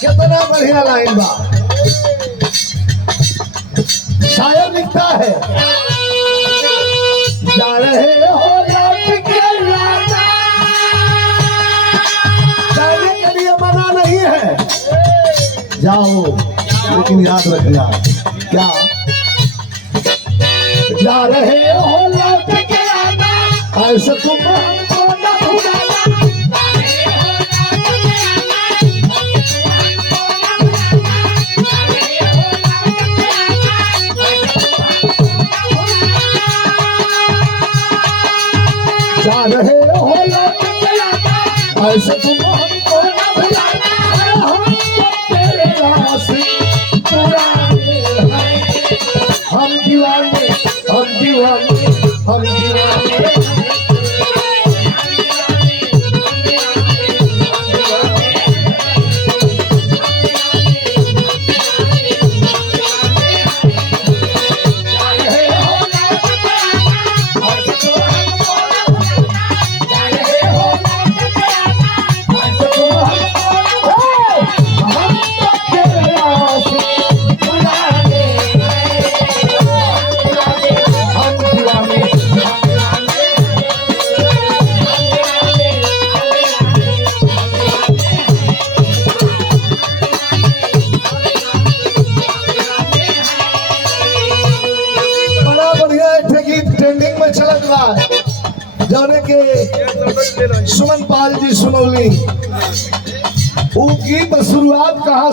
कितना बढ़िया लाइन बा। शायर लिखता है, जा रहे हो लौट के लाना, जाने के लिए मना नहीं है, जाओ लेकिन याद रखना क्या, जा रहे हो लौट के आना, ऐसे तुम हमको न भुलाना। जा रहे हो लौट के आना, ऐसे तुम हमको न भुलाना। हम तो तेरे रास्ते पुराने हैं, हम दीवाने, हम दीवाने, हम दीवाने। ट्रेंडिंग में चलत बा, जाने के सुमन पाल जी सुनौली। ऊ गीत शुरुआत कहाँ